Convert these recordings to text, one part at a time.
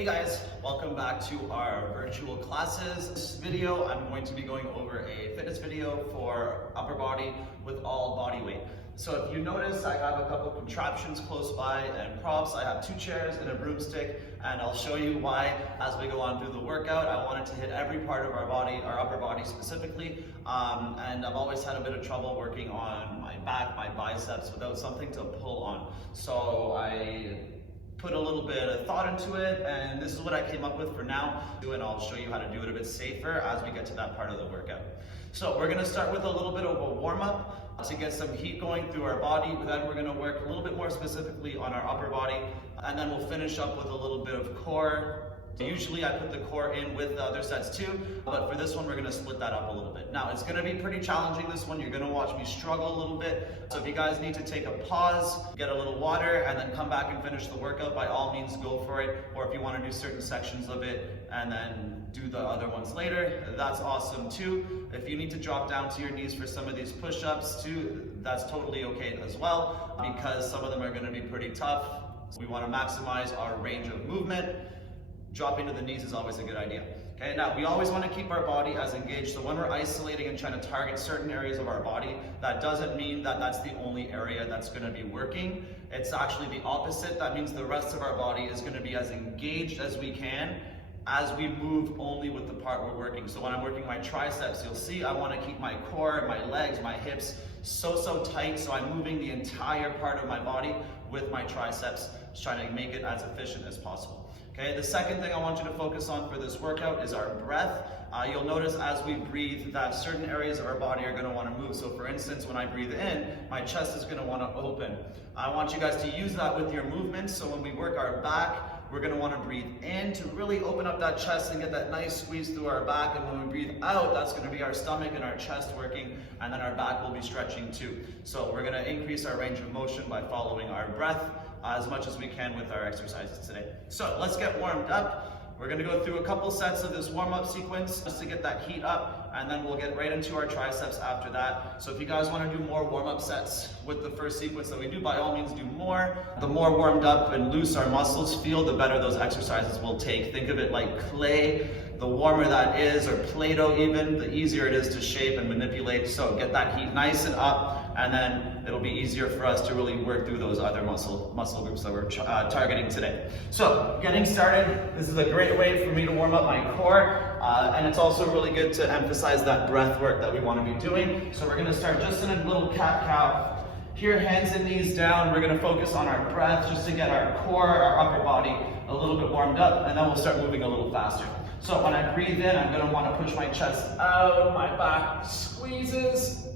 Hey guys, welcome back to our virtual classes. This video, I'm going to be going over a fitness video for upper body with all body weight. So if you notice, I have a couple contraptions close by and props. I have 2 chairs and a broomstick, and I'll show you why as we go on through the workout. I wanted to hit every part of our body, our upper body specifically, and I've always had a bit of trouble working on my back, my biceps without something to pull on. So I put a little bit of thought into it, and this is what I came up with for now. And I'll show you how to do it a bit safer as we get to that part of the workout. So we're gonna start with a little bit of a warm-up to get some heat going through our body. Then we're gonna work a little bit more specifically on our upper body, and then we'll finish up with a little bit of core. Usually I put the core in with the other sets too, but for this one we're gonna split that up a little bit. Now it's gonna be pretty challenging, this one. You're gonna watch me struggle a little bit. So if you guys need to take a pause, get a little water, and then come back and finish the workout, by all means go for it. Or if you wanna do certain sections of it and then do the other ones later, that's awesome too. If you need to drop down to your knees for some of these push-ups too, that's totally okay as well, because some of them are gonna be pretty tough. So we wanna maximize our range of movement. Dropping to the knees is always a good idea. Okay, now we always want to keep our body as engaged. So when we're isolating and trying to target certain areas of our body, that doesn't mean that that's the only area that's going to be working. It's actually the opposite. That means the rest of our body is going to be as engaged as we can as we move only with the part we're working. So when I'm working my triceps, you'll see I want to keep my core, my legs, my hips so tight, so I'm moving the entire part of my body with my triceps, just trying to make it as efficient as possible. Okay, the second thing I want you to focus on for this workout is our breath. You'll notice as we breathe that certain areas of our body are going to want to move. So for instance, when I breathe in, my chest is going to want to open. I want you guys to use that with your movements. So when we work our back, we're going to want to breathe in to really open up that chest and get that nice squeeze through our back. And when we breathe out, that's going to be our stomach and our chest working, and then our back will be stretching too. So we're going to increase our range of motion by following our breath as much as we can with our exercises today. So let's get warmed up. We're gonna go through a couple sets of this warm-up sequence just to get that heat up, and then we'll get right into our triceps after that. So if you guys wanna do more warm-up sets with the first sequence that we do, by all means do more. The more warmed up and loose our muscles feel, the better those exercises will take. Think of it like clay. The warmer that is, or Play-Doh even, the easier it is to shape and manipulate. So get that heat nice and up, and then it'll be easier for us to really work through those other muscle groups that we're targeting today. So getting started, this is a great way for me to warm up my core, and it's also really good to emphasize that breath work that we want to be doing. So we're going to start just in a little cat-cow. Here, hands and knees down. We're going to focus on our breath just to get our core, our upper body a little bit warmed up, and then we'll start moving a little faster. So when I breathe in, I'm going to want to push my chest out, my back squeezes.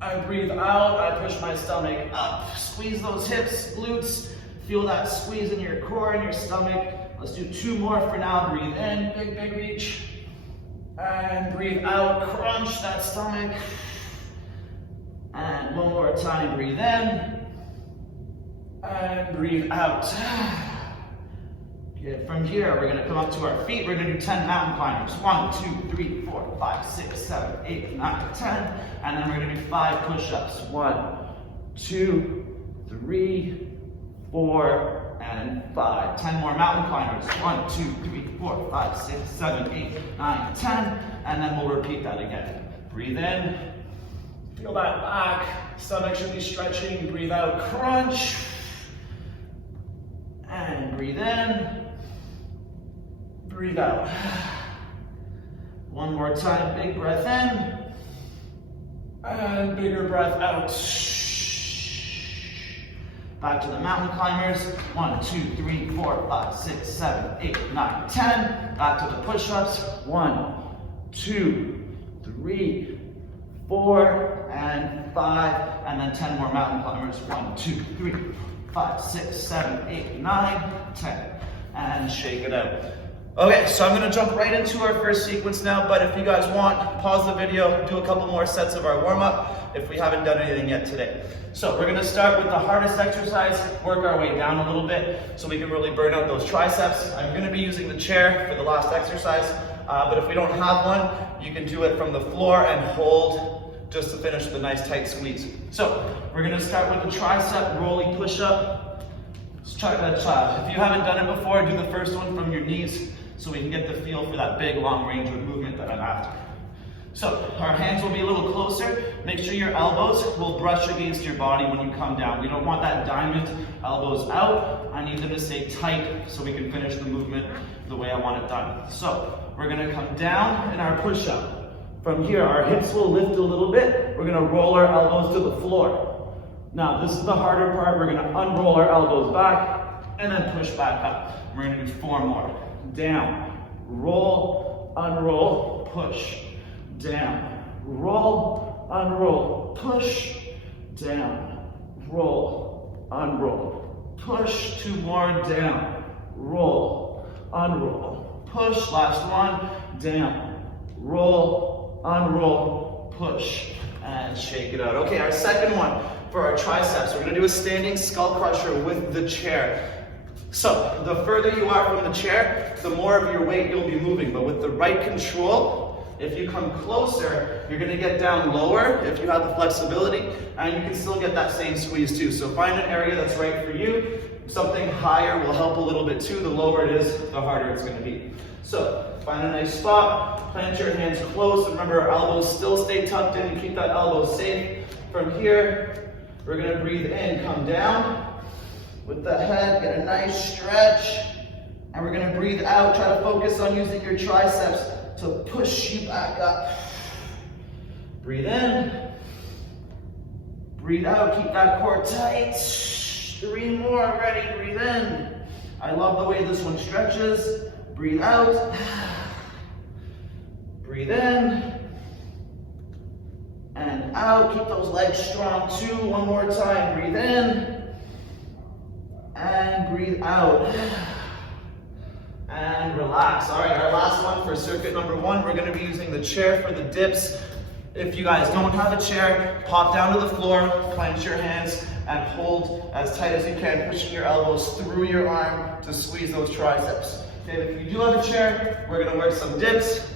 I breathe out, I push my stomach up. Squeeze those hips, glutes. Feel that squeeze in your core and your stomach. Let's do 2 more for now. Breathe in, big reach. And breathe out, crunch that stomach. And one more time, breathe in. And breathe out. Okay, from here, we're gonna come up to our feet. We're gonna do 10 mountain climbers. 1, 2, 3, 4, 5, 6, 7, 8, 9, 10. And then we're gonna do 5 push-ups. 1, 2, 3, 4, and 5. 10 more mountain climbers. 1, 2, 3, 4, 5, 6, 7, 8, 9, 10. And then we'll repeat that again. Breathe in. Feel that back. Stomach should be stretching. Breathe out, crunch. And breathe in. Breathe out. One more time, big breath in. And bigger breath out. Back to the mountain climbers. 1, 2, 3, 4, 5, 6, 7, 8, 9, 10. Back to the push-ups. 1, 2, 3, 4, and 5. And then 10 more mountain climbers. 1, 2, 3, 5, 6, 7, 8, 9, 10. And shake it out. Okay, so I'm gonna jump right into our first sequence now, but if you guys want, pause the video, do a couple more sets of our warm-up if we haven't done anything yet today. So we're gonna start with the hardest exercise, work our way down a little bit so we can really burn out those triceps. I'm gonna be using the chair for the last exercise, but if we don't have one, you can do it from the floor and hold just to finish the nice tight squeeze. So we're gonna start with the tricep rolling push-up. Let's try that child. If you haven't done it before, do the first one from your knees so we can get the feel for that big long range of movement that I'm after. So our hands will be a little closer. Make sure your elbows will brush against your body when you come down. We don't want that diamond, elbows out. I need them to stay tight so we can finish the movement the way I want it done. So we're gonna come down in our push-up. From here, our hips will lift a little bit. We're gonna roll our elbows to the floor. Now this is the harder part. We're gonna unroll our elbows back and then push back up. We're gonna do 4 more. Down, roll, unroll, push. Down, roll, unroll, push, down, roll, unroll, push, 2 more, down, roll, unroll, push, last one, down, roll, unroll, push, and shake it out. Okay, our second one for our triceps, we're gonna do a standing skull crusher with the chair. So, the further you are from the chair, the more of your weight you'll be moving, but with the right control, if you come closer, you're gonna get down lower if you have the flexibility, and you can still get that same squeeze too. So find an area that's right for you. Something higher will help a little bit too. The lower it is, the harder it's gonna be. So find a nice spot, plant your hands close. Remember, our elbows still stay tucked in and keep that elbow safe. From here, we're gonna breathe in, come down. With the head, get a nice stretch. And we're gonna breathe out. Try to focus on using your triceps to push you back up. Breathe in. Breathe out, keep that core tight. 3 more, ready, breathe in. I love the way this one stretches. Breathe out. Breathe in. And out, keep those legs strong too. 1 more time, breathe in. And breathe out. And relax. All right, our last one for circuit number 1, we're gonna be using the chair for the dips. If you guys don't have a chair, pop down to the floor, plant your hands, and hold as tight as you can, pushing your elbows through your arm to squeeze those triceps. Okay, if you do have a chair, we're gonna work some dips.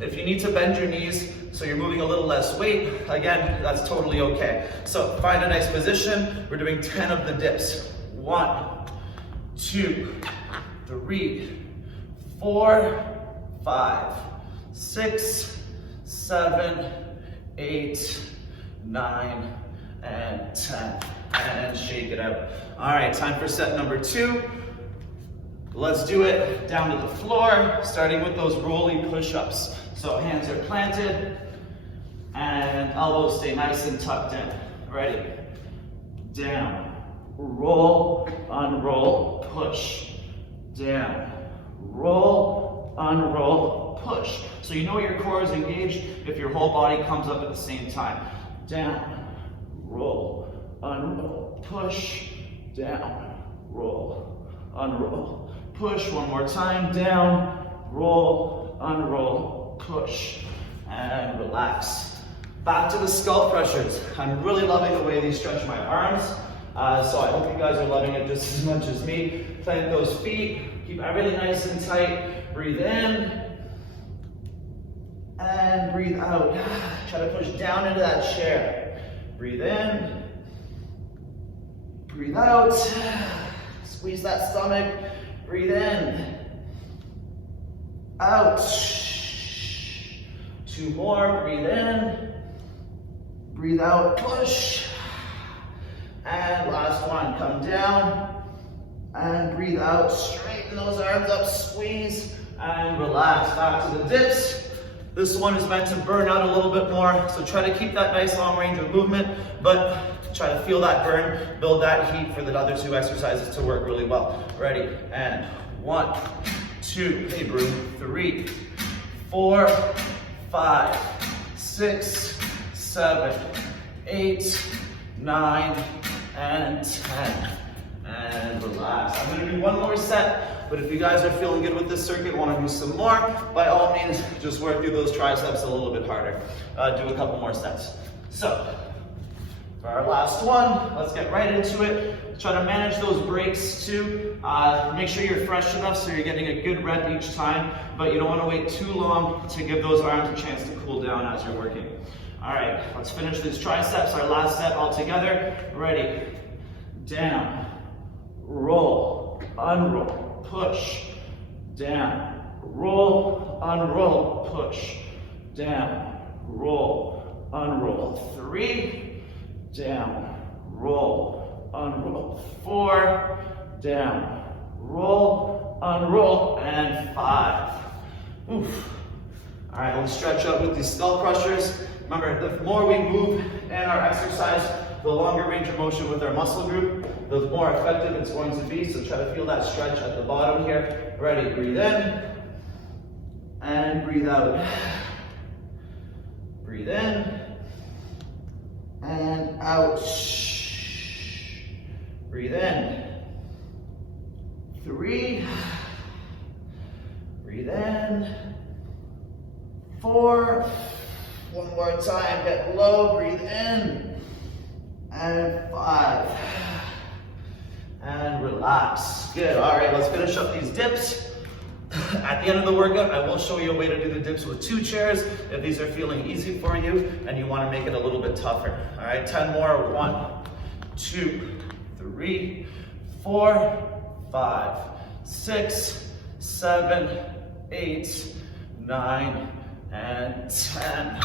If you need to bend your knees so you're moving a little less weight, again, that's totally okay. So find a nice position. We're doing 10 of the dips. 1, 2, 3, 4, 5, 6, 7, 8, 9, and 10. And shake it out. All right, time for set number 2. Let's do it down to the floor, starting with those rolling push-ups. So hands are planted, and elbows stay nice and tucked in. Ready? Down, roll, unroll, push. Down, roll, unroll, push. So you know your core is engaged if your whole body comes up at the same time. Down, roll, unroll, push. Down, roll, unroll, push. 1 more time. Down, roll, unroll, push. And relax. Back to the skull crushers. I'm really loving the way these stretch my arms. So I hope you guys are loving it just as much as me. Plant those feet, keep everything nice and tight. Breathe in, and breathe out. Try to push down into that chair. Breathe in, breathe out. Squeeze that stomach, breathe in, out. 2 more, breathe in, breathe out, push. And last one, come down and breathe out. Straighten those arms up, squeeze and relax. Back to the dips. This one is meant to burn out a little bit more, so try to keep that nice long range of movement, but try to feel that burn, build that heat for the other 2 exercises to work really well. Ready? And 1, 2, hey Brew, 3, 4, 5, 6, 7, 8, 9, and 10. And relax. I'm gonna do 1 more set, but if you guys are feeling good with this circuit, want to do some more, by all means, just work through those triceps a little bit harder. Do a couple more sets. So, for our last one, let's get right into it. Try to manage those breaks too. Make sure you're fresh enough so you're getting a good rep each time, but you don't want to wait too long to give those arms a chance to cool down as you're working. All right, let's finish these triceps, our last set all together. Ready? Down, roll, unroll, push, down, roll, unroll, push, down, roll, unroll, 3, down, roll, unroll, 4, down, roll, unroll, and 5. Oof. All right, let's stretch out with these skull crushers. Remember, the more we move in our exercise, the longer range of motion with our muscle group, the more effective it's going to be. So try to feel that stretch at the bottom here. Ready, breathe in, and breathe out. Breathe in, and out. Breathe in. 3, breathe in. 4, one more time, get low, breathe in, and 5, and relax. Good. All right, let's finish up these dips. At the end of the workout, I will show you a way to do the dips with 2 chairs if these are feeling easy for you and you want to make it a little bit tougher. All right, 10 more. 1, 2, 3, 4, 5, 6, 7, 8, 9, and 10.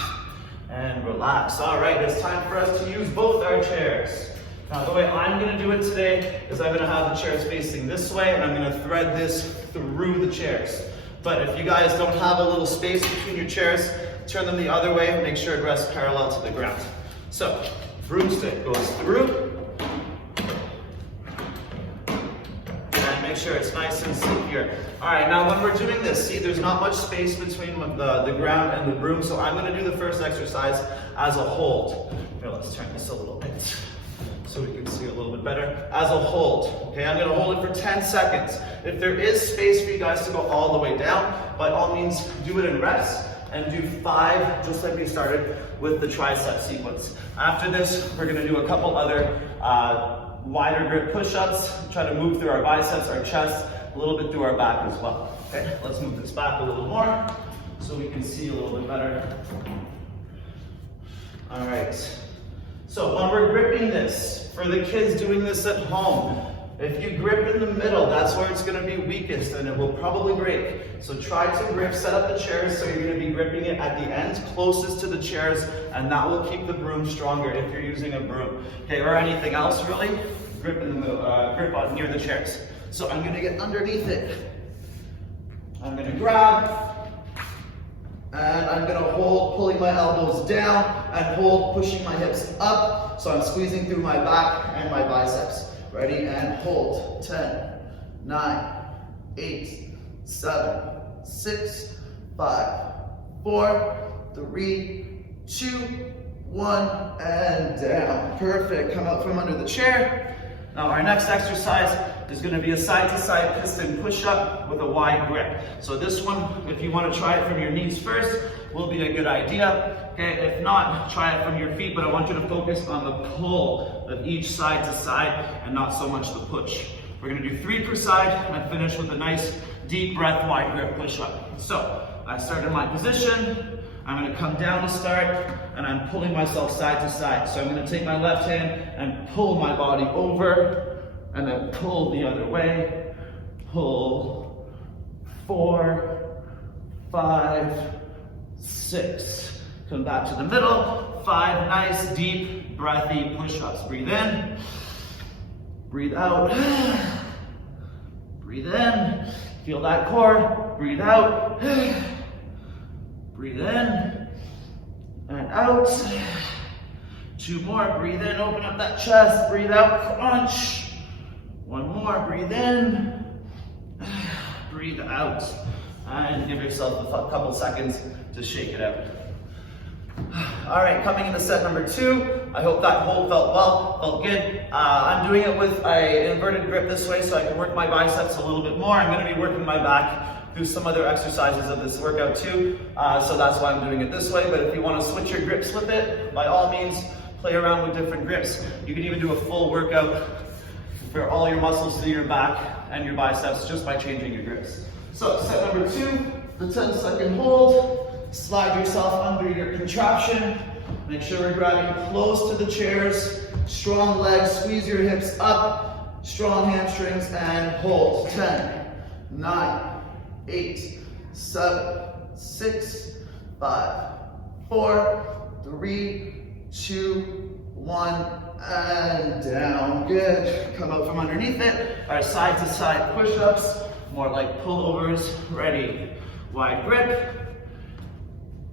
And relax. All right, it's time for us to use both our chairs. Now, the way I'm going to do it today is I'm going to have the chairs facing this way, and I'm going to thread this through the chairs. But if you guys don't have a little space between your chairs, turn them the other way and make sure it rests parallel to the ground. So, broomstick goes through, and make sure it's nice and secure. All right, now when we're doing this, see, there's not much space between the ground and the broom, so I'm going to do the first exercise as a hold. Here, let's turn this a little bit so we can see a little bit better. As a hold, okay, I'm going to hold it for 10 seconds. If there is space for you guys to go all the way down, by all means, do it in reps and do 5, just like we started with the tricep sequence. After this, we're going to do a couple other wider grip push-ups, try to move through our biceps, our chest, a little bit through our back as well. Okay, let's move this back a little more so we can see a little bit better. All right, so when we're gripping this, for the kids doing this at home, if you grip in the middle, that's where it's going to be weakest and it will probably break. So try to grip, set up the chairs so you're going to be gripping it at the ends closest to the chairs, and that will keep the broom stronger if you're using a broom. Okay, or anything else really, grip in the middle, grip on near the chairs. So I'm going to get underneath it. I'm going to grab, and I'm going to hold, pulling my elbows down, and hold, pushing my hips up. So I'm squeezing through my back and my biceps. Ready, and hold. 10, 9, 8, 7, 6, 5, 4, 3, 2, 1, and down. Perfect. Come out from under the chair. Now our next exercise is going to be a side-to-side piston push-up with a wide grip. So this one, if you want to try it from your knees first, will be a good idea. Okay, if not, try it from your feet, but I want you to focus on the pull of each side to side and not so much the push. We're going to do 3 per side and finish with a nice deep breath wide grip push-up. So I start in my position. I'm going to come down to start, and I'm pulling myself side to side. So I'm going to take my left hand and pull my body over, and then pull the other way. Pull. 4, 5, 6. Come back to the middle. 5 nice, deep, breathy push-ups. Breathe in. Breathe out. Breathe in. Feel that core. Breathe out. Breathe in and out. 2 more. Breathe in, open up that chest. Breathe out, crunch. 1 more. Breathe in. Breathe out. And give yourself a couple seconds to shake it out. All right, coming into set number 2. I hope that hold felt good. I'm doing it with an inverted grip this way so I can work my biceps a little bit more. I'm going to be working my back through some other exercises of this workout too. So that's why I'm doing it this way. But if you want to switch your grips with it, by all means, play around with different grips. You can even do a full workout for all your muscles through your back and your biceps just by changing your grips. So set number 2, the 10-second hold. Slide yourself under your contraption. Make sure we're grabbing close to the chairs. Strong legs, squeeze your hips up strong hamstrings, and hold. 10, 9, 8, 7, 6, 5, 4, 3, 2, 1, and down. Good. Come up from underneath it. Our side to side push-ups, more like pullovers. Ready. Wide grip.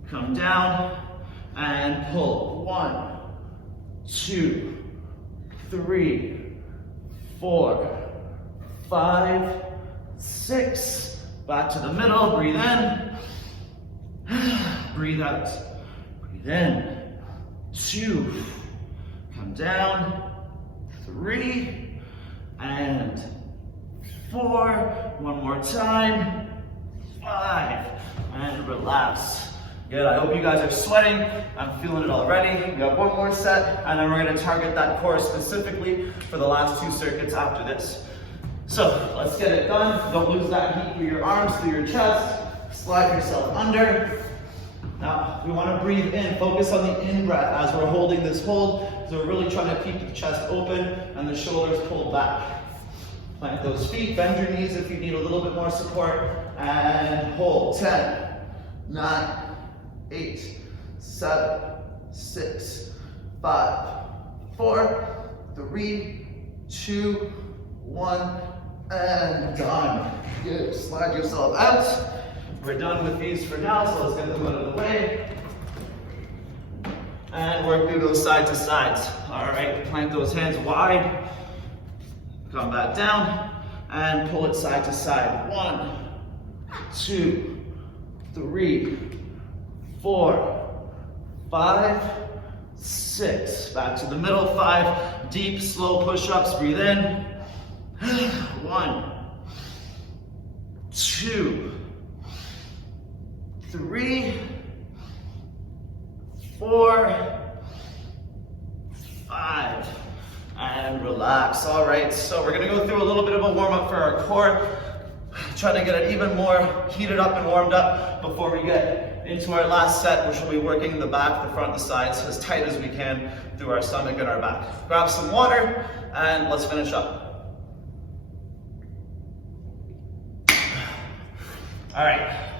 Come down and pull. 1, 2, 3, 4, 5, 6. Back to the middle. Breathe in. Breathe out. Breathe in. 2. Come down. 3 and 4. One more time. 5 and relax. Good. I hope you guys are sweating. I'm feeling it already. We got one more set, and then we're going to target that core specifically for the last 2 circuits after this. So let's get it done. Don't lose that heat through your arms, through your chest. Slide yourself under. Now, we want to breathe in. Focus on the in-breath as we're holding this hold. So we're really trying to keep the chest open and the shoulders pulled back. Plant those feet. Bend your knees if you need a little bit more support. And hold. 10, 9, 8, 7, 6, 5, 4, 3, 2, 1, and done. Good. Slide yourself out. We're done with these for now, so let's get them out of the way. And work through those side to sides. All right, plant those hands wide. Come back down and pull it side to side. 1, 2, 3, 4, 5, 6. Back to the middle. 5 deep, slow push-ups. Breathe in. 1, 2, 3, 4, 5, and relax. All right, so we're gonna go through a little bit of a warm-up for our core. Try to get it even more heated up and warmed up before we get into our last set, which will be working the back, the front, the sides as tight as we can through our stomach and our back. Grab some water and let's finish up. All right.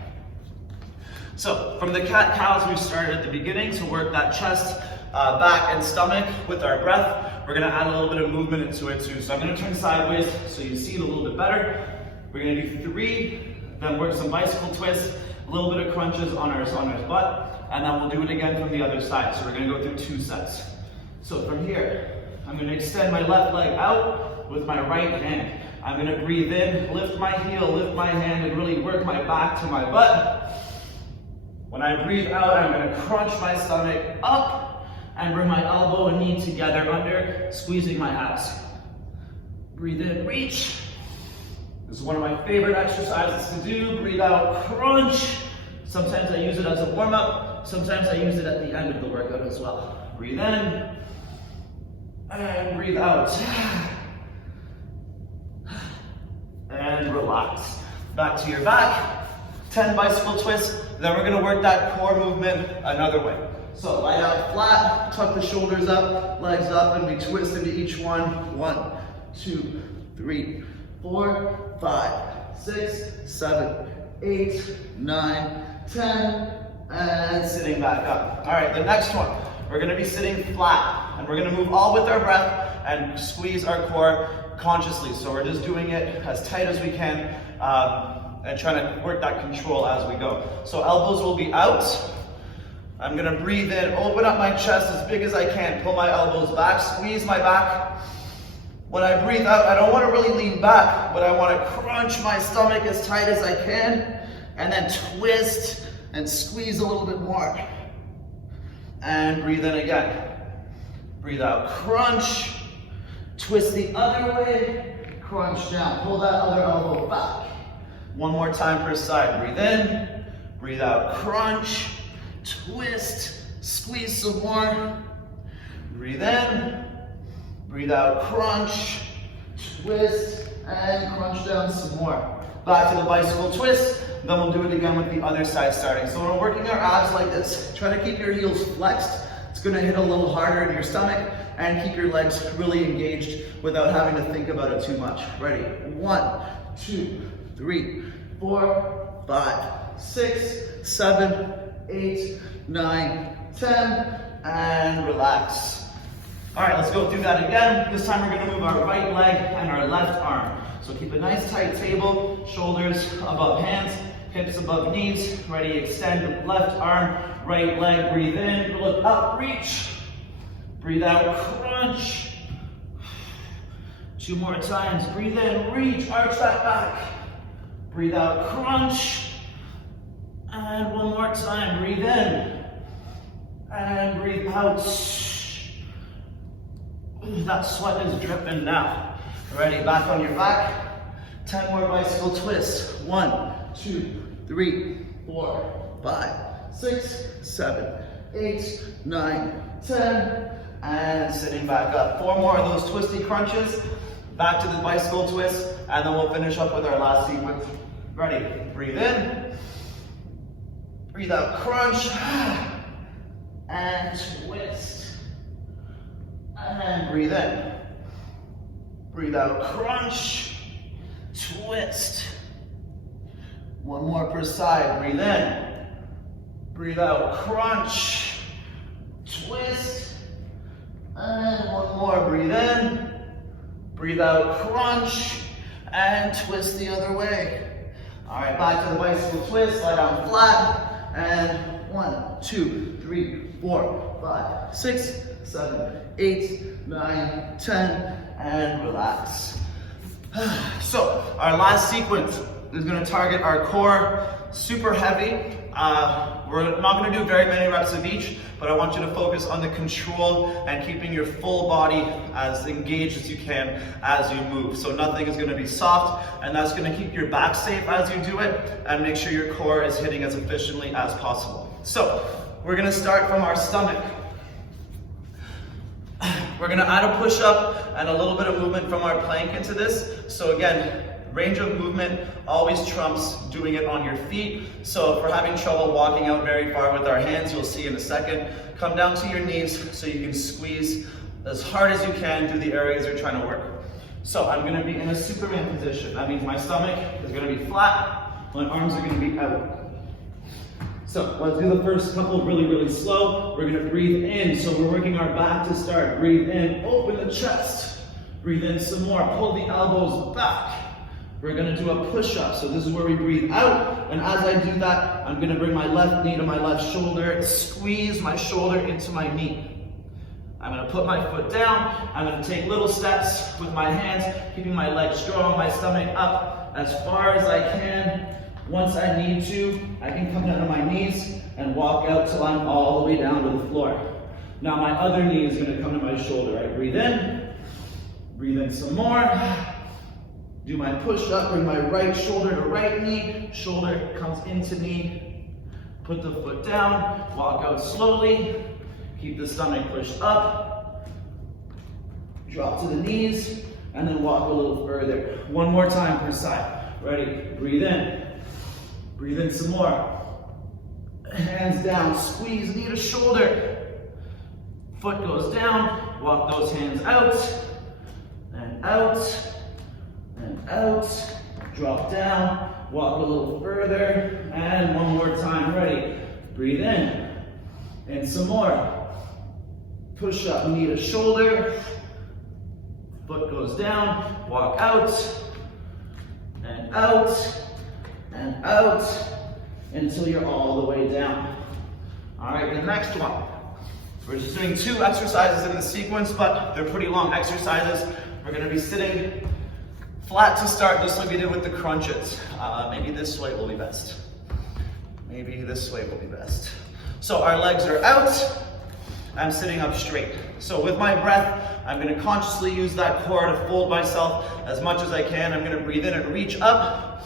So from the cat-cows we started at the beginning to work that chest, back, and stomach with our breath. We're gonna add a little bit of movement into it too. So I'm gonna turn sideways so you see it a little bit better. We're gonna do 3, then work some bicycle twists, a little bit of crunches on our butt, and then we'll do it again from the other side. So we're gonna go through 2 sets. So from here, I'm gonna extend my left leg out with my right hand. I'm gonna breathe in, lift my heel, lift my hand, and really work my back to my butt. When I breathe out, I'm gonna crunch my stomach up and bring my elbow and knee together under, squeezing my abs. Breathe in, reach. This is one of my favorite exercises to do. Breathe out, crunch. Sometimes I use it as a warm-up. Sometimes I use it at the end of the workout as well. Breathe in and breathe out. And relax. Back to your back. 10 bicycle twists. Then we're gonna work that core movement another way. So lie down flat, tuck the shoulders up, legs up, and we twist into each one. 1, 2, 3, 4, 5, 6, 7, 8, 9, 10, and sitting back up. All right, the next one, we're gonna be sitting flat, and we're gonna move all with our breath and squeeze our core consciously. So we're just doing it as tight as we can, and trying to work that control as we go. So elbows will be out. I'm gonna breathe in, open up my chest as big as I can, pull my elbows back, squeeze my back. When I breathe out, I don't wanna really lean back, but I wanna crunch my stomach as tight as I can, and then twist and squeeze a little bit more. And breathe in again. Breathe out, crunch, twist the other way, crunch down, pull that other elbow back. One more time per side. Breathe in, breathe out, crunch, twist, squeeze some more. Breathe in, breathe out, crunch, twist, and crunch down some more. Back to the bicycle twist, then we'll do it again with the other side starting. So we're working our abs like this. Try to keep your heels flexed. It's gonna hit a little harder in your stomach. and keep your legs really engaged without having to think about it too much. Ready? 1, 2, 3, 4, 5, 6, 7, 8, 9, 10, and relax. All right, let's go through that again. This time we're gonna move our right leg and our left arm. So keep a nice tight table, shoulders above hands, hips above knees. Ready, extend left arm, right leg, breathe in, look up, reach. Breathe out, crunch. 2 more times, breathe in, reach, arch that back. Breathe out, crunch. And 1 more time, breathe in. And breathe out. That sweat is dripping now. Ready, back on your back. 10 more bicycle twists. 1, 2, 3, 4, 5, 6, 7, 8, 9, 10, and sitting back up. 4 more of those twisty crunches. Back to the bicycle twist, and then we'll finish up with our last sequence. Ready, breathe in. Breathe out, crunch. And twist. And breathe in. Breathe out, crunch, twist. 1 more per side, breathe in. Breathe out, crunch, twist. And 1 more, breathe in. Breathe out, crunch, and twist the other way. All right, back to the bicycle twist, lie down flat. And 1, 2, 3, 4, 5, 6, 7, 8, 9, 10, and relax. So our last sequence is going to target our core, super heavy. We're not going to do very many reps of each, but I want you to focus on the control and keeping your full body as engaged as you can as you move. So nothing is going to be soft, and that's going to keep your back safe as you do it and make sure your core is hitting as efficiently as possible. So we're going to start from our stomach. We're going to add a push-up and a little bit of movement from our plank into this. So again, range of movement always trumps doing it on your feet. So if we're having trouble walking out very far with our hands, you'll see in a second, come down to your knees so you can squeeze as hard as you can through the areas you're trying to work. So I'm going to be in a Superman position. That means my stomach is going to be flat, my arms are going to be out. So let's do the first couple really, really slow. We're going to breathe in. So we're working our back to start. Breathe in, open the chest. Breathe in some more, pull the elbows back. We're going to do a push-up. So this is where we breathe out. And as I do that, I'm going to bring my left knee to my left shoulder, squeeze my shoulder into my knee. I'm going to put my foot down. I'm going to take little steps with my hands, keeping my legs strong, my stomach up as far as I can. Once I need to, I can come down to my knees and walk out till I'm all the way down to the floor. Now my other knee is going to come to my shoulder. I breathe in some more. Do my push-up, bring my right shoulder to right knee, shoulder comes into knee. Put the foot down, walk out slowly, keep the stomach pushed up. Drop to the knees, and then walk a little further. 1 more time per side. Ready, breathe in. Breathe in some more. Hands down, squeeze knee to shoulder. Foot goes down, walk those hands out, and out, and out. Drop down, walk a little further, and 1 more time. Ready, breathe in, and some more. Push up, knee to shoulder. Foot goes down, walk out, and out, and out, until you're all the way down. All right, the next one. We're just doing 2 exercises in the sequence, but they're pretty long exercises. We're gonna be sitting flat to start, just like we did with the crunches. Maybe this way will be best. Maybe this way will be best. So our legs are out. I'm sitting up straight. So with my breath, I'm gonna consciously use that core to fold myself as much as I can. I'm gonna breathe in and reach up.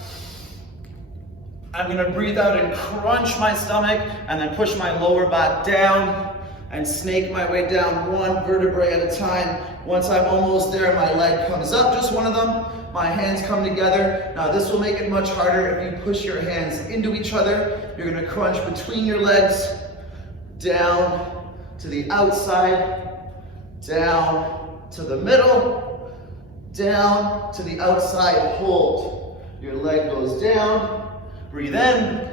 I'm gonna breathe out and crunch my stomach and then push my lower back down and snake my way down 1 vertebrae at a time. Once I'm almost there, my leg comes up, just one of them. My hands come together. Now this will make it much harder if you push your hands into each other. You're gonna crunch between your legs, down to the outside, down to the middle, down to the outside, hold. Your leg goes down, breathe in,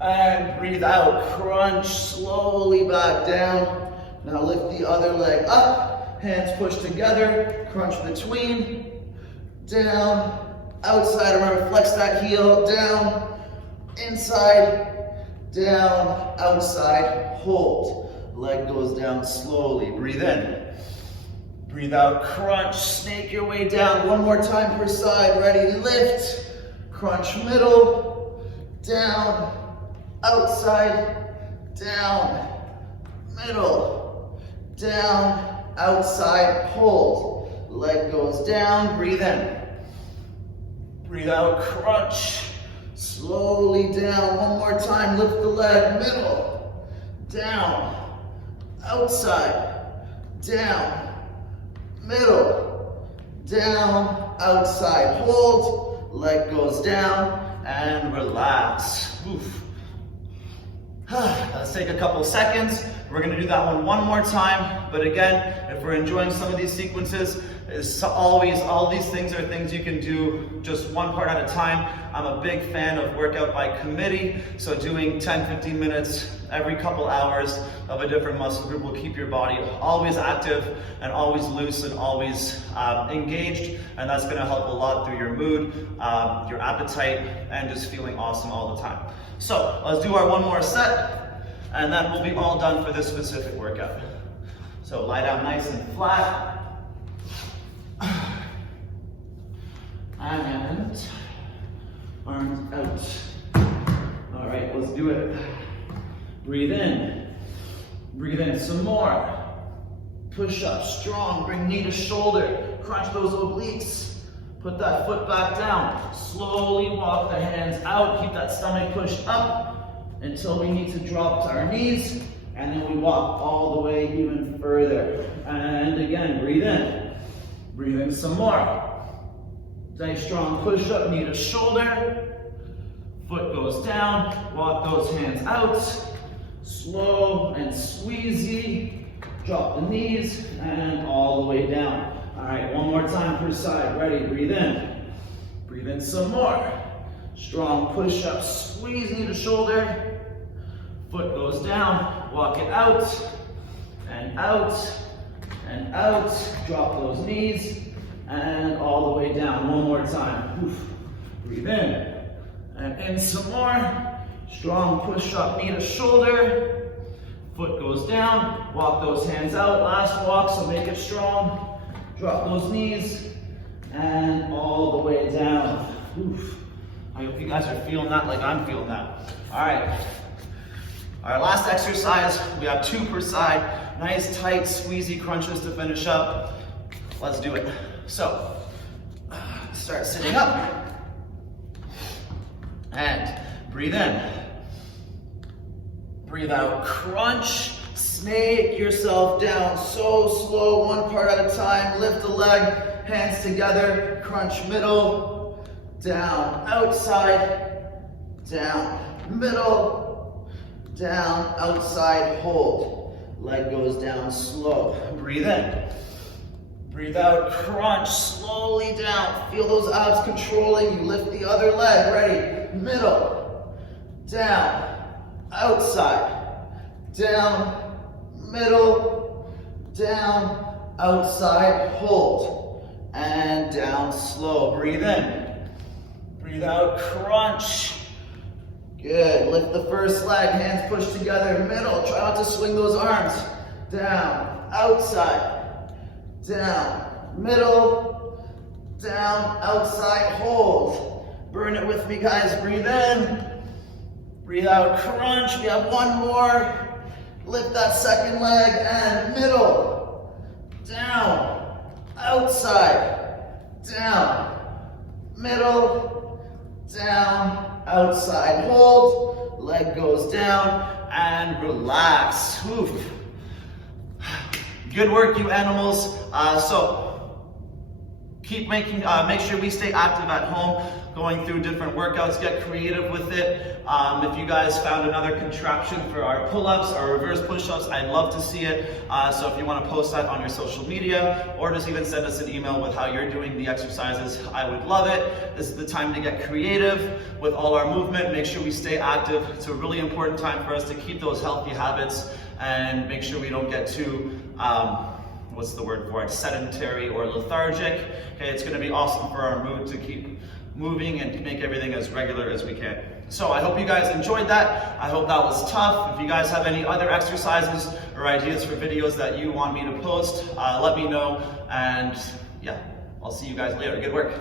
and breathe out. Crunch slowly back down. Now lift the other leg up, hands push together, crunch between, down, outside. Remember, flex that heel, down, inside, down, outside, hold. Leg goes down slowly. Breathe in. Breathe out, crunch, snake your way down. One more time per side. Ready, lift, crunch middle, down, outside, down, middle, down, outside, hold. Leg goes down, breathe in. Breathe out, crunch, slowly down. One more time, lift the leg, middle, down, outside, down, middle, down, outside, hold, leg goes down, and relax. Oof. Let's take a couple seconds. We're gonna do that one more time, but again, if we're enjoying some of these sequences, all these things are things you can do just one part at a time. I'm a big fan of workout by committee, so doing 10-15 minutes every couple hours of a different muscle group will keep your body always active and always loose and always engaged, and that's gonna help a lot through your mood, your appetite, and just feeling awesome all the time. So let's do our one more set, and then we'll be all done for this specific workout. So lie down nice and flat. And arms out. All right, let's do it. Breathe in. Breathe in some more. Push up strong. Bring knee to shoulder. Crunch those obliques. Put that foot back down. Slowly walk the hands out. Keep that stomach pushed up until we need to drop to our knees. And then we walk all the way even further. And again, breathe in. Breathe in some more. Nice strong push up, knee to shoulder. Foot goes down. Walk those hands out. Slow and squeezy. Drop the knees and all the way down. All right, one more time per side. Ready, breathe in. Breathe in some more. Strong push up, squeeze knee to shoulder. Foot goes down, walk it out, and out, and out. Drop those knees, and all the way down. One more time. Oof. Breathe in, and in some more. Strong push up, knee to shoulder. Foot goes down, walk those hands out. Last walk, so make it strong. Drop those knees, and all the way down. Oof. I hope you guys are feeling that like I'm feeling that. All right. Our last exercise, we have 2 per side. Nice, tight, squeezy crunches to finish up. Let's do it. So, start sitting up. And breathe in. Breathe out, crunch. Snake yourself down so slow, one part at a time. Lift the leg, hands together, crunch middle, down, outside, down, middle, down, outside, hold. Leg goes down slow. Breathe in. Breathe out, crunch, slowly down. Feel those abs controlling you. Lift the other leg, ready, middle, down, outside, down, middle, down, outside, hold, and down slow. Breathe in. Breathe out, crunch. Good. Lift the first leg, hands push together, middle. Try not to swing those arms. Down, outside, down, middle, down, outside, hold. Burn it with me, guys. Breathe in. Breathe out, crunch. We have one more. Lift that second leg and middle, down, outside, down, middle, down, outside, hold, leg goes down, and relax. Oof. Good work, you animals. So make sure we stay active at home, going through different workouts, get creative with it. If you guys found another contraption for our pull-ups, our reverse push-ups, I'd love to see it. So if you want to post that on your social media, or just even send us an email with how you're doing the exercises, I would love it. This is the time to get creative with all our movement. Make sure we stay active. It's a really important time for us to keep those healthy habits and make sure we don't get too what's the word for it, sedentary or lethargic. Okay, it's going to be awesome for our mood to keep moving and make everything as regular as we can. So I hope you guys enjoyed that. I hope that was tough. If you guys have any other exercises or ideas for videos that you want me to post, let me know. And yeah, I'll see you guys later. Good work.